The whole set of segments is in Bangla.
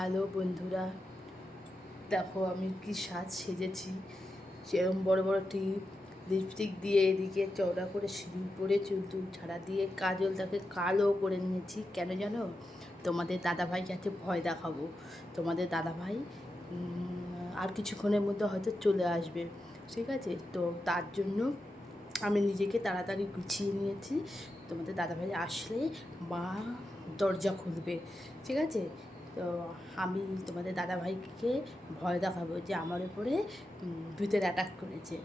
হ্যালো বন্ধুরা, দেখো আমি কি সাজ সেজেছি। সেরম বড় বড় টিপ, লিপস্টিক দিয়ে এদিকে চওড়া করে সিঁদুর পরে চুল ছাড়া দিয়ে কাজলটাকে কালো করে নিয়েছি। কেন জানো? তোমাদের দাদাভাই যাতে ভয় দেখাবো। তোমাদের দাদাভাই আর কিছুক্ষণের মধ্যে হয়তো চলে আসবে, ঠিক আছে? তো তার জন্য আমি নিজেকে তাড়াতাড়ি গুছিয়ে নিয়েছি। তোমাদের দাদাভাই আসলে মা দরজা খুলবে, ঠিক আছে? তো আমি তোমাদের দাদাভাইকে ভয় দেখাবো যে আমার উপরে ভূতের অ্যাটাক করেছে,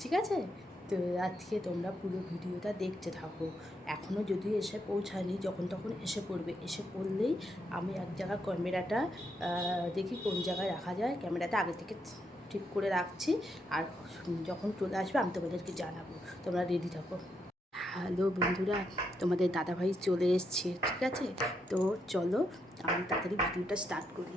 ঠিক আছে? তো আজকে তোমরা পুরো ভিডিওটা দেখতে থাকো। এখনও যদিও এসে পৌঁছায়নি, যখন তখন এসে পড়বে। এসে পড়লেই আমি এক জায়গায় ক্যামেরাটা দেখি কোন জায়গায় রাখা যায়। ক্যামেরাটা আগে থেকে ঠিক করে রাখছি, আর যখন চলে আসবে আমি তোমাদেরকে জানাবো। তোমরা রেডি থাকো। হ্যালো বন্ধুরা, তোমাদের দাদাভাই চলে এসছে, ঠিক আছে? তো চলো আমি তাড়াতাড়ি ভিডিওটা স্টার্ট করি।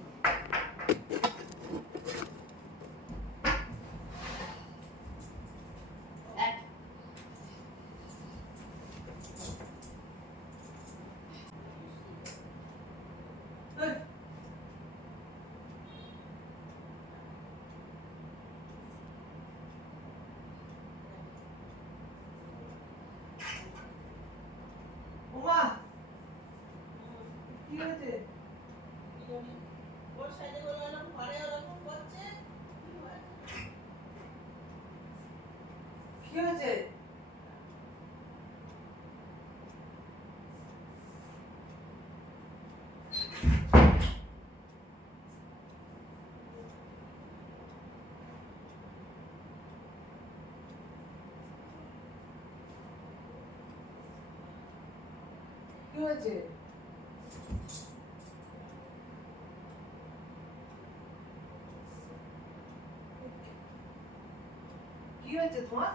কি হয়েছে? কি হয়েছে? কি হয়েছে? কি হয়েছে তোমার?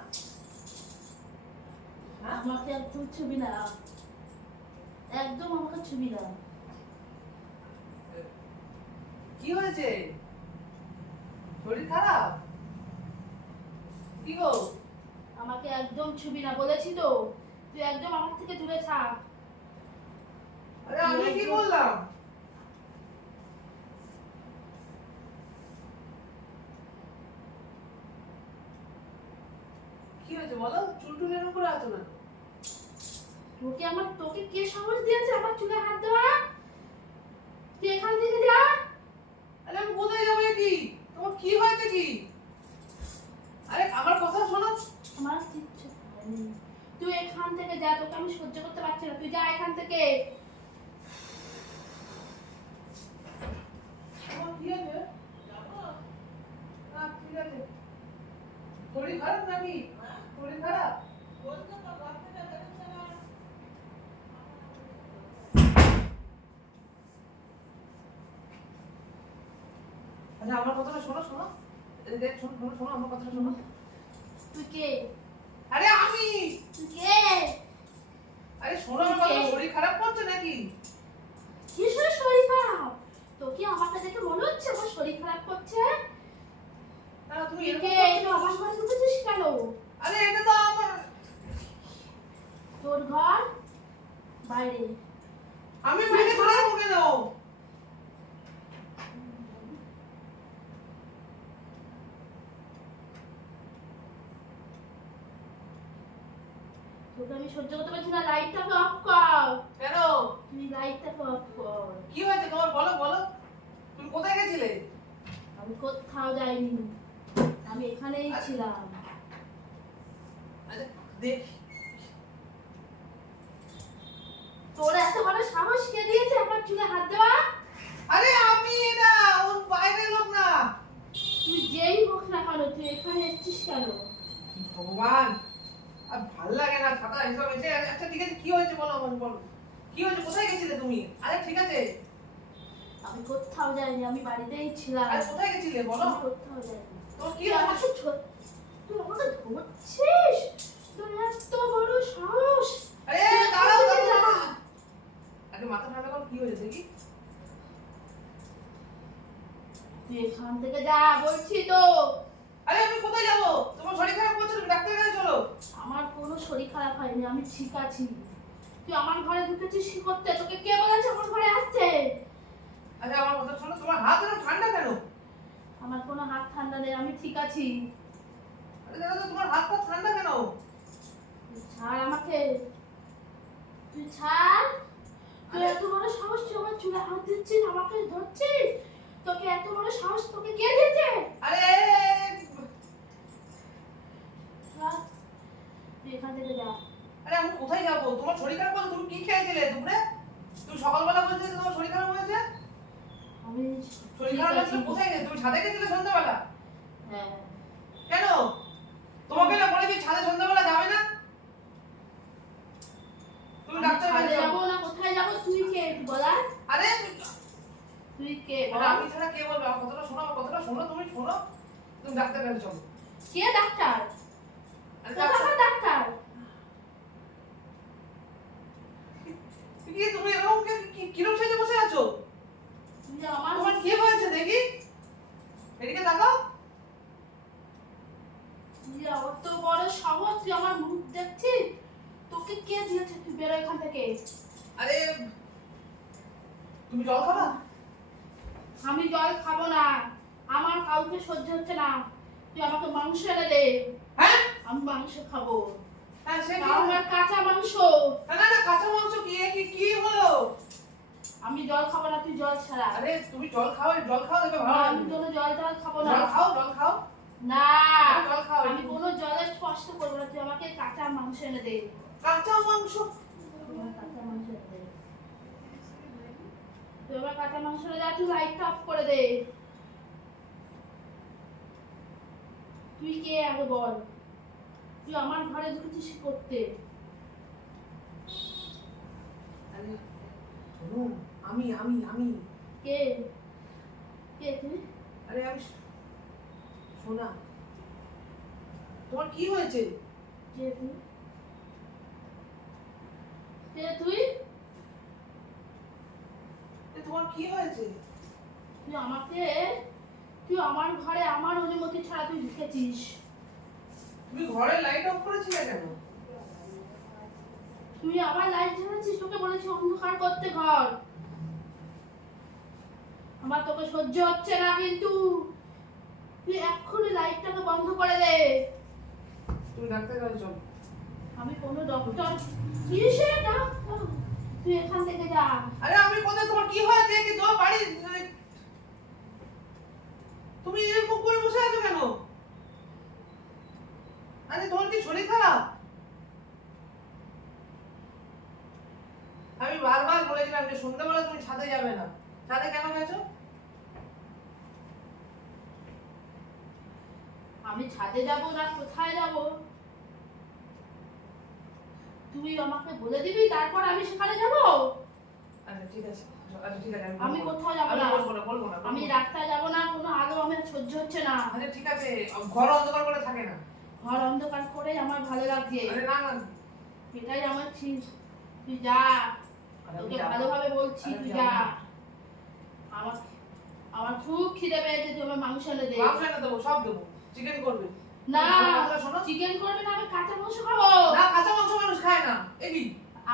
আমাকে একদম ছবি না, একদম আমাকে ছবি না। কি হয়েছে? শরীর খারাপ? কি গো? আমাকে একদম ছবি না, বলেছি তো। তুই একদম আমার থেকে দূরে থাক। আরে আমি কি বললাম? কি হয়েছে বলো? চুল টুল এরকম করে আছো না? তোকে কে সাহস দিয়েছে আমার চুলে হাত দেওয়া? তুই এখান থেকে যা। আরে আমি কোথায় যাবো? কি তোমার কি হয়েছে? কি আরে আমার কথা শোনো। আমার কিচ্ছু হয়নি। তুই এখান থেকে যা, তোকে আমি সহ্য করতে পারছি না। তুই যা এখান থেকে। তোমার কি হয়েছে? যাবো না, ঠিক আছে। শরীর খারাপ নাকি? শরীর খারাপ? আচ্ছা আমার কথাটা শোনো শোনো। এই দেখ শোনো শোনো শোনো, আমার কথাটা শোনো। তুই কে? আরে আমি। তুই কে? আরে শোনো আমার কথা, শরীর খারাপ করছে নাকি? কিসের শরীর খারাপ? তো কি আমাকে দেখে মনে হচ্ছে আমার শরীর খারাপ করছে? না তুমি তুই এরকম কে? করছো? তুই আমার ঘরে ঢুকেছিস কেন? আরে এটা তো আমার। তোর ঘর বাইরে। আমি বাইরে চলে যাবো কেন? তোকে আমি সহ্য করতে পারছি না। লাইটটাকে অফ কর। কেন? তুই লাইটটাকে অফ কর। কি হয়েছে তোমার? বলো বলো। তুমি কোথায় গেছিলে? আমি কোথাও যাইনি, আমি এখানেই ছিলাম। আচ্ছা দেখ। তোর এত বড় সাহস কে দিয়েছে আমার চুলে হাত দেওয়া? আরে আমি না, ওর বাইরের লোক না। তুই যেই হোক না কেন, তুই এখানে এসেছিস কেন? ভগবান, আর ভাল লাগে না ছাতা এসব এসে। আচ্ছা ঠিক আছে, কি হয়েছে বলো আমাকে, বলো কি হয়েছে? কোথায় গেছিলে তুমি? আরে ঠিক আছে। আমি কোথাও যাইনি, আমি বাড়িতেই ছিলাম। আরে কোথায় গেছিলে বলো? আমি কোথাও যাইনি। তোর কি তুই হয়েছে? আমাকে তুই আমাকে ধরছিস? তোর এত বড় সাহস! আরে তুই দাঁড়াও এখান থেকে দাঁড়াও। যা। আরে মাথা ঠান্ডা করো, কি হয়েছে দেখি। তুই এখান থেকে যা বলছি তো। আরে আমি কোথায় যাবো? তোমার শরীর খারাপ করছে, তুমি ডাক্তারের কাছে চলো। আমার কোনো শরীর খারাপ হয়নি, আমি ঠিক আছি। তুই আমার ঘরে ঢুকেছিস কি করতে? তোকে কে বলেছে আমার ঘরে আসছে? আরে আমার কথা শোনো, তোমার হাত এরকম ঠান্ডা কেন? আমার কোনো হাত ঠান্ডা নেই, আমি ঠিক আছি। আরে দাদা তো তোমার হাত পা ঠান্ডা কেন? তুই ছাড় আমাকে, তুই ছাড়। তুই আরে এত বড় সাহস, তুই আমার চুলে হাত দিচ্ছিস, আমাকে ধরছিস? তোকে এত বড় সাহস তোকে কে দিয়েছে? আরে ছাড়, তুই এখান থেকে যা। আরে আমি কোথায় যাবো? তোমার শরীর খারাপ বলো, তুমি কি খেয়েছিলে দুপুরে? তুমি সকালবেলা বলছিলে তোমার শরীর খারাপ হয়েছে? আমি শরীর ঠিক খারাপ আছি। লাগলে কোথায় গেলে? তুমি ছাদে গেছিলে সন্ধ্যাবেলা? হ্যাঁ, কেন? তোমাকে না বলেছি ছাদে সন্ধ্যাবেলা যাবে না? তুমি আমি ডাক্তার ছাদে কাছে যাও। যাবো না কোথায় যাবো? তুই কে একটু বলার? আরে তুই কে আরে বল? আমি ছাড়া কে বলবে? আমার কথাটা শোনো, আমার কথাটা শোনো, তুমি শোনো। তুমি ডাক্তার কাছে চলো। কে ডাক্তার? আরে কোথাকার ডাক্তার? কি তুমি এরকম কিরকম সেজে বসে আছো? তুই আমার তোমার কি হয়েছে দেখি? এদিকে তাকাও। তুই অত বড় সাহস, তুই আমার মুখ দেখছিস? তোকে কে দিয়েছে? তুই বেরো এখান থেকে। আরে তুমি জল খাবা? আমি জল খাবো না, আমার কাউকে সহ্য হচ্ছে না। তুই আমাকে মাংস এনে দে, হ্যাঁ আমি মাংস খাবো। হ্যাঁ সে কি? তাও আমার কাঁচা মাংস। না না না, কাঁচা মাংস কি কি কি হলো? আমি জল খাবো না, তুই জল ছাড়া। আরে তুমি জল খাও, জল খাও দেখবে ভালো আমি লাগবে। কোনো জল টল খাবো না। জল খাও, জল খাও। না, জল খাও। আমি কোনো জলের স্পর্শ করবো না, তুই আমাকে কাঁচা মাংস এনে দে। কাঁচা মাংস? আমার কাঁচা মাংস এনে দে। তুই আমার কাঁচা মাংস এনে দে, তুই লাইটটা অফ করে দে। তুই কে আগে বল? তুই আমার ঘরে ঢুকেছিস কি করতে? আরে শোনো, আমি কে? কে তুই? আরে আমি শোনা, তোমার কি হয়েছে? কে তুই? কে তুই? তোমার কি হয়েছে? তুই আমাকে, তুই আমার ঘরে আমার অনুমতি ছাড়া তুই ঢুকেছিস। তুমি ঘরে লাইট অফ করেছিলে কেন? তুই আবার লাইট জ্বালাচ্ছিস, তোকে বলেছি অন্ধকার করতে ঘর। আমার তোকে সহ্য হচ্ছে না কিন্তু, তুই এক্ষুনি লাইটটাকে বন্ধ করে দে। তুমি ডাক্তার কাছে চলো। আমি কোনো ডক্টর, কিসের ডাক্তার? তুই এখান থেকে যা। আরে আমি কোথায়, তোমার কি হয়েছে? কি তোমার বাড়ি তুমি এরকম করে বসে আছো কেন? আরে তোমার কি শরীর খারাপ? আমি বারবার বলেছিলাম যে সন্ধ্যাবেলা তুমি ছাদে যাবে না। ছাদে কেন গেছো? আমি ছাদে যাব না কোথায় যাব? তুই আমাকে বলে দিবি, তারপর আমি সেখানে যাব। আচ্ছা ঠিক আছে, আচ্ছা ঠিক আছে, আমি কোথাও যাব না। বলবো না। আমি রাস্তায় যাব না, কোনো আলো আমার সহ্য হচ্ছে না। আচ্ছা ঠিক আছে, ঘর অন্ধকার করে থাকে না। ঘর অন্ধকার করে আমার ভালো লাগছে, আরে না না, এটাই আমার ঠিক। তুই যা, আরে আমি তোকে যাবো। ভালোভাবে বলছি, আরে তুই আমি যা। যাবো না। আমার আমার খুব খিদে পেয়েছে, তুই আমার মাংস এনে দে। মাংস এনে দেবো, সব দেবো। চিকেন করবে? না, আমার কথাটা শোনো। চিকেন করবে না, আমি কাঁচা মাংস খাবো। না, কাঁচা মাংস মানুষ খায় না। এই কি?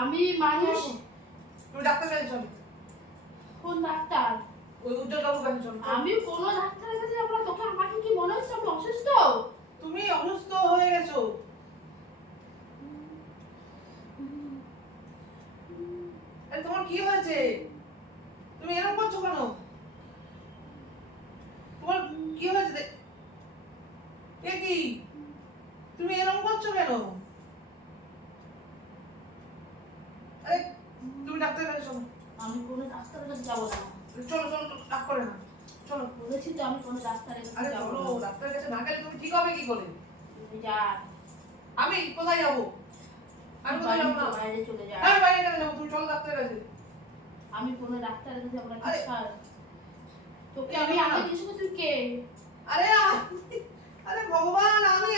আমি মানুষ। তুমি ডাক্তার কাছে চলো। কোন ডাক্তার? ওই উজ্জ্বল বাবুর কাছে চলো। আমি কোনো ডাক্তারের কাছে যাবো না। তোকে আমাকে কি মনে হচ্ছে আমি অসুস্থ? তুমি অসুস্থ হয়ে গেছো। আরে তোমার কি হয়েছে? তুমি এরকম করছো কেন? তোমার কি হয়েছে? এ কি? তুমি এরকম করছো কেন? আরে তুমি ডাক্তারের কাছে চলো। আমি কোনো ডাক্তারের কাছে যাবো না। চলো চলো চলো, রাগ করে না। চলো। বলেছি তো আমি কোনো ডাক্তারের কাছে আরে যাবো চলো, না। ডাক্তারের কাছে না গেলে তুমি ঠিক হবে কি করে? তুই যা, আমি কোথায় যাবো? আমি কোথায় যাবো না? বাইরে চলে যা। আমি বাইরে কেন যাবো? তুমি চলো ডাক্তারের কাছে। আমি কোনো ডাক্তারের কাছে যাবো না, আরে, তুই ছাড়। তোকে এই আমি না। আগে জিজ্ঞেস করছি তুই কে? আরে আরে ভগবান, আমি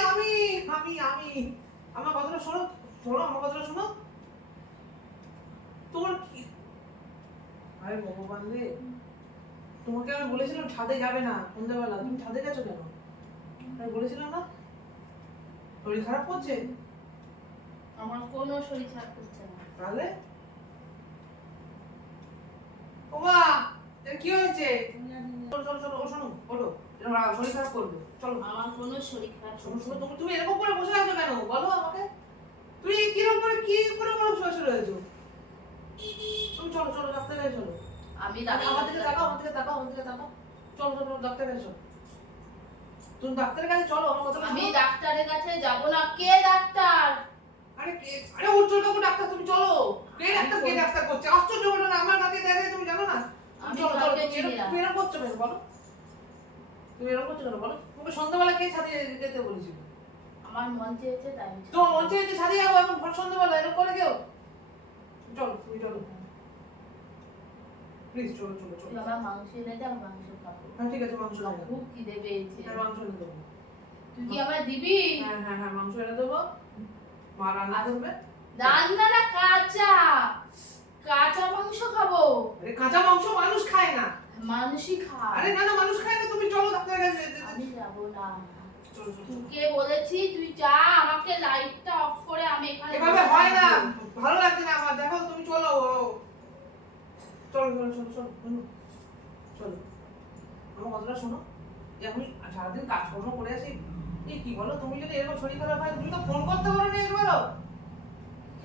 আমার কথাটা শোনো, আমার কথাটা শোনো। তোমার কি? আরে ভগবান রে, তোমাকে আমি বলেছিলাম ছাদে যাবে না সন্ধ্যাবেলা, তুমি ছাদে গেছো কেন? আমি বলেছিলাম না শরীর খারাপ করছে? আমার কোনো শরীর খারাপ করছে না। তাহলে ওমা, কি হয়েছে? চলো চলো চলো, ও শোনো, ওঠো, এরকম শরীর খারাপ করবে, চলো। আমার কোনো শরীর খারাপ শোনো করছে শোনো, না। তুমি এরকম করে বসে আছো কেন বলো আমাকে? তুমি কিরকম করে কি করে বসে রয়েছো? তুমি চলো চলো, ডাক্তার কাছে চলো। আমি আমার দিকে তাকাও, আমার দিকে তাকাও, আমার দিকে তাকাও। চলো চলো, ডাক্তার কাছে চলো। তুমি ডাক্তারের কাছে চলো, আমার কথা আমি শোনো। ডাক্তারের কাছে যাব না। কে ডাক্তার? আরে কে? আরে উজ্জ্বল বাবু ডাক্তার, তুমি চলো। কে ডাক্তার? কে ডাক্তার করছে? আশ্চর্য ঘটনা, আমার কাছে দেখে তুমি জানো না? তুমি আমি চলো চলো, কাউকে তুমি চিনি না। তুমি এরকম করছো কেন বলো? তুমি এরকম করছো কেন বলো? তোমাকে সন্ধ্যাবেলা কে ছাদে যেতে বলেছিল? আমার মন চেয়েছে তাই। তোমার মন চেয়েছে ছাদে যাবো এখন ভোর সন্ধ্যাবেলা, এরকম করে কেউ? চলো তুমি চলো, প্লিজ চলো চলো চলো। তুই আমার মাংস এনে দে, আমি মাংস খাবো। হ্যাঁ ঠিক আছে, মাংস এনে দেবো। খুব খিদে পেয়েছে। হ্যাঁ মাংস এনে দেবো। তুই কি আবার দিবি? হ্যাঁ হ্যাঁ হ্যাঁ, মাংস এনে দেবো। মা রান্না করবে। রান্না না, কাঁচা কাঁচা মাংস খাবো। আরে কাঁচা মাংস মানুষ খায় না। মানুষই খায়। আরে না না, মানুষ খায় না, তুমি চলো ডাক্তারের কাছে। আমি যাব না। চলো চলো চলো। তোকে বলেছি তুই যা, আমাকে লাইটটা অফ করে আমি এখানে এভাবে বসে হয় না, থাকবো। ভালো লাগছে না আমার, দেখো তুমি চলো। চলো চলো চলো চলো চলো চলো। আমার কথাটা শোনো, এই আমি সারাদিন কাজকর্ম করে আসি, এই কি বলো, তুমি যদি এরকম শরীর খারাপ হয় তুমি তো ফোন করতে পারো না একবারও?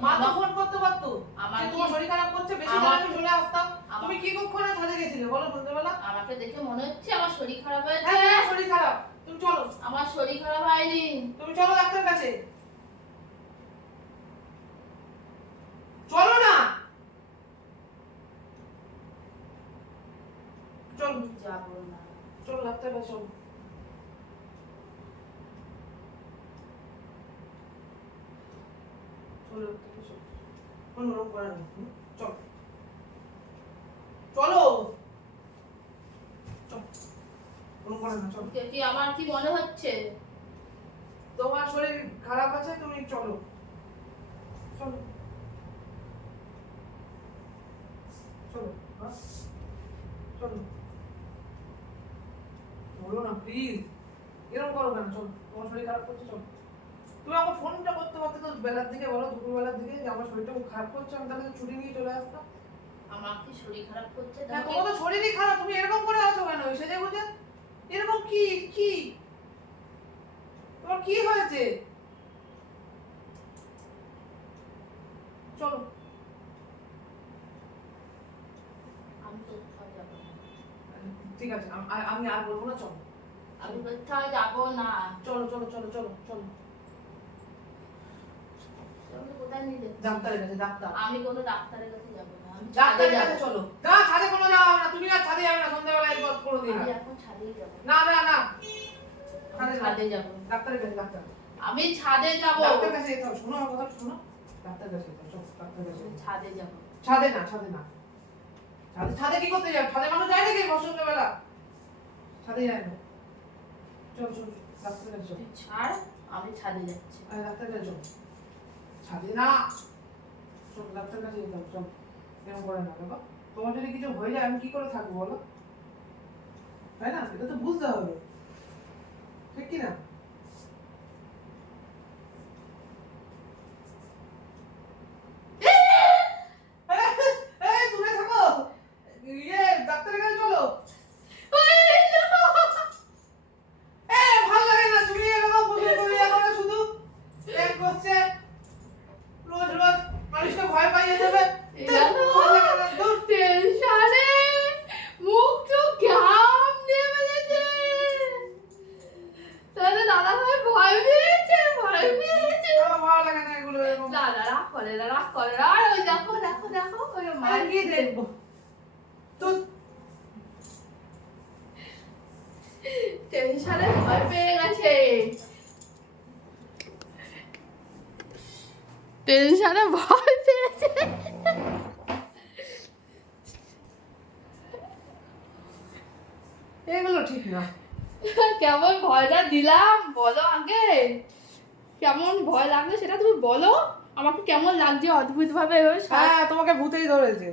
মা তো ফোন করতে পারতো, আমার যে কি- তোমার শরীর খারাপ করছে, বেশি আমার- আমি চলে আসতাম। আমার- তুমি কি কখনো ছাদে গেছিলে বলো সন্ধ্যাবেলা? আমাকে দেখে মনে হচ্ছে আমার শরীর খারাপ হয়েছে। হ্যাঁ তোমার শরীর খারাপ, তুমি চলো। আমার শরীর খারাপ হয়নি। তুমি চলো ডাক্তার কাছে, চলো না। চলো আমি যাব না। চলো ডাক্তার কাছে চলো। চলো ডাক্তার কাছে চলো, কোনো রকম করে না, চলো চলো চলো, কোনো করে না, চলো। কি আমার কি মনে হচ্ছে? তোমার শরীর খারাপ আছে, তুমি চলো চলো চলো, হ্যাঁ? চলো, বলো না প্লিজ, এরকম করো কেন? চলো, তোমার শরীর খারাপ করছে, চলো। তুমি আমার ফোনটা করতে পারতে তো বেলার দিকে, বলো দুপুর বেলার দিকে, যে আমার শরীরটা খুব খারাপ করছে, আমি তাহলে ছুটি নিয়ে চলে আসতাম। আমার কি শরীর খারাপ করছে? হ্যাঁ তোমাকে তোমার তো শরীরই খারাপ, তুমি এরকম করে আছো কেন সেজে বুঝে? এরকম কি কি তোমার কি হয়েছে? চলো আমি কোথাও যাব না। ঠিক আছে, আমি আর বলবো না, চলো আমি কোথাও যাব না। চলো চলো চলো চলো চলো। তুমি কোথায় নিয়ে যাচ্ছ? ডাক্তারের কাছে, ডাক্তার। আমি কোনো ডাক্তারের কাছে যাব না। আমি ছাদে ডাক্তারের যাব। কাছে চলো। না ছাদে কোনো যাওয়া হবে না, তুমি আর ছাদে যাবে না সন্ধ্যাবেলা একবার করে দিন। আমি এখন ছাদেই যাব। না না না, আমি ছাদে যাব। ডাক্তারের কাছে, ডাক্তার। আমি ছাদে যাব। ডাক্তারের কাছে যেতে হবে, শোনো আমার কথা শোনো। ডাক্তারের কাছে যেতে হবে, চলো ডাক্তারের কাছে। আমি ছাদে যাব। ছাদে না, ছাদে না। ছাদে ছাদে কি করতে যাবে? ছাদে মানুষ যায় নাকি সন্ধ্যাবেলা? ছাদে যায় না। চলো চলো চলো, ডাক্তারের কাছে চলো। তুই ছাড়, আমি ছাদে যাচ্ছি। আরে ডাক্তারের কাছে চলো। ছাদে না, চলো ডাক্তারের কাছে যেতে হবে, চলো। এরকম করে না বাবা, তোমার যদি কিছু হয়ে যায় আমি কি করে থাকবো বলো? তাই না? এটা তো বুঝতে হবে, ঠিক কি না? এই, দূরে থাকো। ডাক্তারের কাছে চলো। ভালো লাগে না, তুমি এরকম বসে বসে এখন শুধু এক করছে, রোজ রোজ মানুষকে ভয় পাইয়ে দেবে। জানো, ভালো লাগে না, ধুর। টেনশনে মুখ তো ঘাম দিয়ে ফেলেছে। তাহলে দাদা ভাই ভয় পেয়েছে, ভয় পেয়েছে। আমার ভালো লাগে না এগুলো এরকম। দাদা রাগ করে না, রাগ করে না। আর ওই দেখো দেখো দেখো, ওই আর মার কি দেখবো? তো টেনশনে ভয় পেয়ে গেছে। টেনশনে ভয় পেয়েছে। এগুলো ঠিক না। কেমন ভয়টা দিলাম বলো আগে? কেমন ভয় লাগলো সেটা তুমি বলো। আমাকে কেমন লাগছে অদ্ভুত ভাবে এভাবে হ্যাঁ তোমাকে ভূতেই ধরেছে।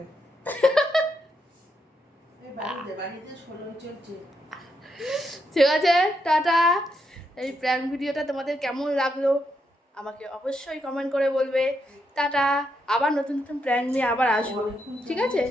ঠিক আছে, টাটা। এই প্র্যাঙ্ক ভিডিওটা তোমাদের কেমন লাগলো আমাকে অবশ্যই কমেন্ট করে বলবে। টাটা। আবার নতুন নতুন প্র্যাঙ্ক নিয়ে আবার আসবো, ঠিক আছে?